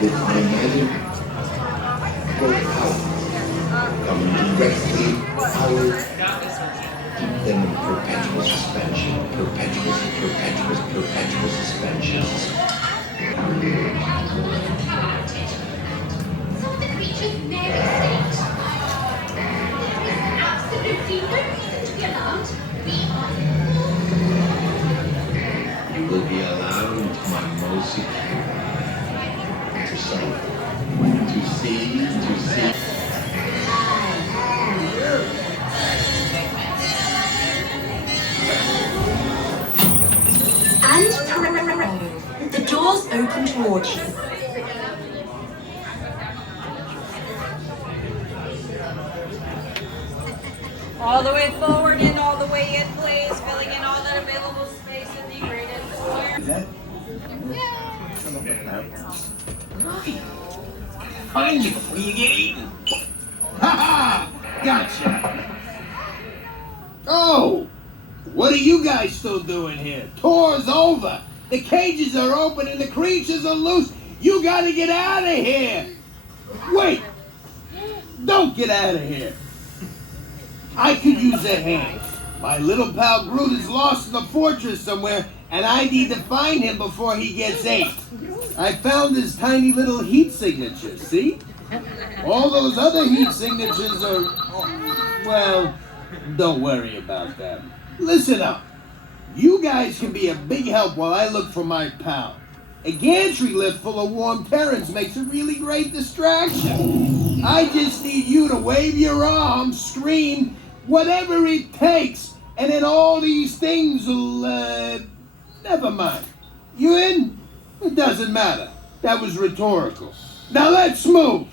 with my magic growth power coming directly out, keep them in perpetual suspension, perpetual suspensions. Some of the creatures may escape. Absolutely no reason to be alarmed. We are. You will be allowed into my most secure to see. And the doors open towards you. All the way forward and all the way in, please, filling in all that available space in the graded floor. Find you before you get eaten. Ha ha! Gotcha. Oh, what are you guys still doing here? Tour's over. The cages are open and the creatures are loose. You gotta get out of here. Wait, don't get out of here. I could use a hand. My little pal Groot is lost in the fortress somewhere, and I need to find him before he gets ate. I found his tiny little heat signature, see? All those other heat signatures are, well, don't worry about them. Listen up. You guys can be a big help while I look for my pal. A gantry lift full of warm terrans makes a really great distraction. I just need you to wave your arms, scream, whatever it takes, and then all these things will, never mind. You in? It doesn't matter. That was rhetorical. Now let's move.